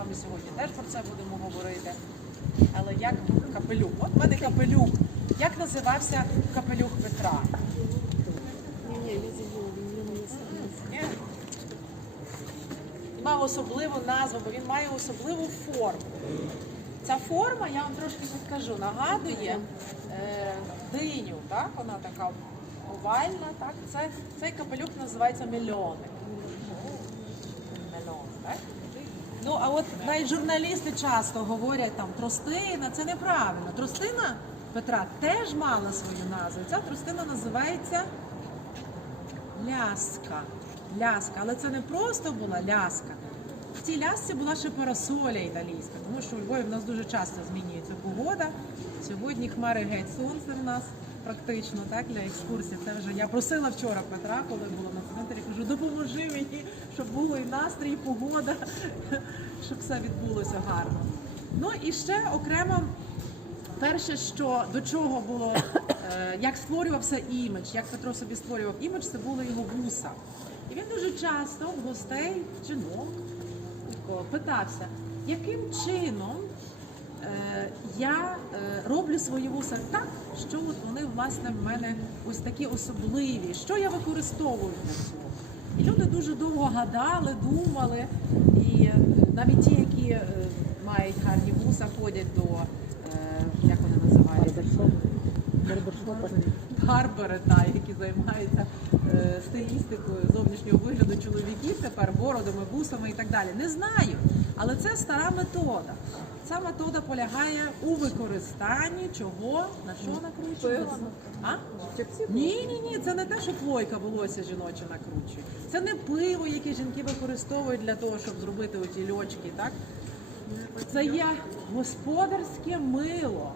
вами сьогодні теж про це будемо говорити. Але як капелюх? От в мене капелюх. Як називався капелюх Петра? Ні. Мав особливу назву, бо він має особливу форму. Ця форма, я вам трошки підкажу, нагадує е, диню, так? Вона така овальна, так? Це, цей капелюх називається мільйоник. Мельон, так? Ну, а от навіть журналісти часто говорять там тростина, це неправильно. Тростина Петра теж мала свою назву. Ця тростина називається ляска. Ляска. Але це не просто була ляска. В цій лясці була ще парасоля італійська, тому що у Львові в нас дуже часто змінюється погода. Сьогодні хмари геть сонце в нас практично так для екскурсії. Це вже я просила вчора Петра, коли було на цвинтарі, кажу, допоможи мені, щоб було і настрій, і погода, щоб все відбулося гарно. Ну і ще окремо Перше, що до чого було, е, як створювався імідж, як Петро собі створював імідж, це були його вуса. І він дуже часто в гостей, жінок, питався, яким чином е, я роблю свої вуса так, що от вони власне в мене ось такі особливі, що я використовую для цього. І люди дуже довго гадали, думали, і е, навіть ті, які е, мають гарні вуса, ходять до е, як вони називаються? Барбери, та, які займаються е, стилістикою зовнішнього вигляду чоловіків, тепер бородами, вусами і так далі. Не знаю, але це стара метода. Ця метода полягає у використанні чого? На що накручується? А? Ні, ні, ні, це не те, що плойка волосся жіноче накручує. Це не пиво, яке жінки використовують для того, щоб зробити оті льочки, так? Це є господарське мило.